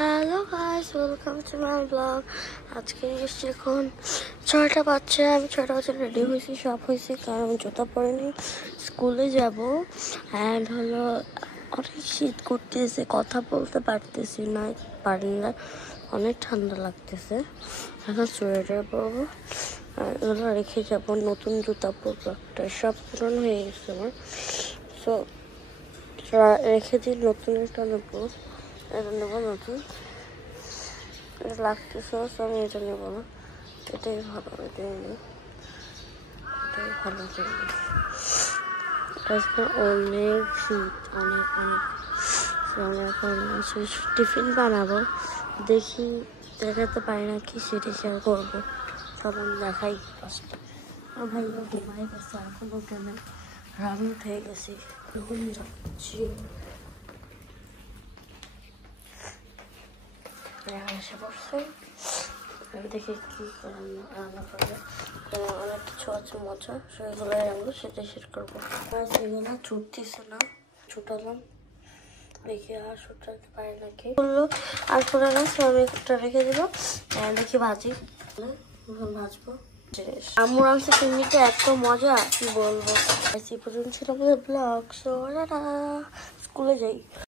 Hello guys, welcome to my blog. আজকে এখন 6টা বাজছে। আমি 6টা বাজে রেডি হয়েছি, সব হয়েছি, কারণ আমি জুতা পরিনি, স্কুলে যাব। অ্যান্ড হলো অনেক শীত করতেছে, কথা বলতে পারতেছি না, পারি না, অনেক ঠান্ডা লাগতেছে। এখন সোয়েটার পরবো আর এগুলো রেখে যাবো, নতুন জুতা পরবো। একটা সব পুরনো হয়ে গেছে আমার, সো রেখে দিই, নতুন একটা নেবো। এটা নেবো নতুন, এটা লাগতেছে, আমি এটা নেবো না, এটাই ভালো, এটাই নিই, এটাই ভালো জিনিস। আজকে অনেক শীত, অনেক অনেক। আমি এখন টিফিন বানাবো, দেখি, দেখাতে পারি না কি সেটা শেয়ার করবো। সব আমি দেখাই ফার্স্ট। আর ভাই ঘুমাই গেছে, এখন উঠে না, আমি উঠে গেছি, এখন যাচ্ছি। এসে পড়ছে, দেখি কি রান্না করবে। অনেক কিছু আছে মজা, সেগুলোই আনবো, সেটা শেয়ার করবো। এগুলো ছুটতেছে না, ছুটালাম, দেখি আর ছুটাতে পারি নাকি, বললো আর করে না, আমি একটা রেখে দিল। দেখি ভাজি, ভাজবো। আম্মুর আনছে চিংড়িটা এত মজা, কি বলবো। এই পর্যন্ত ছিল আমাদের ব্লগ। স্কুলে যাই।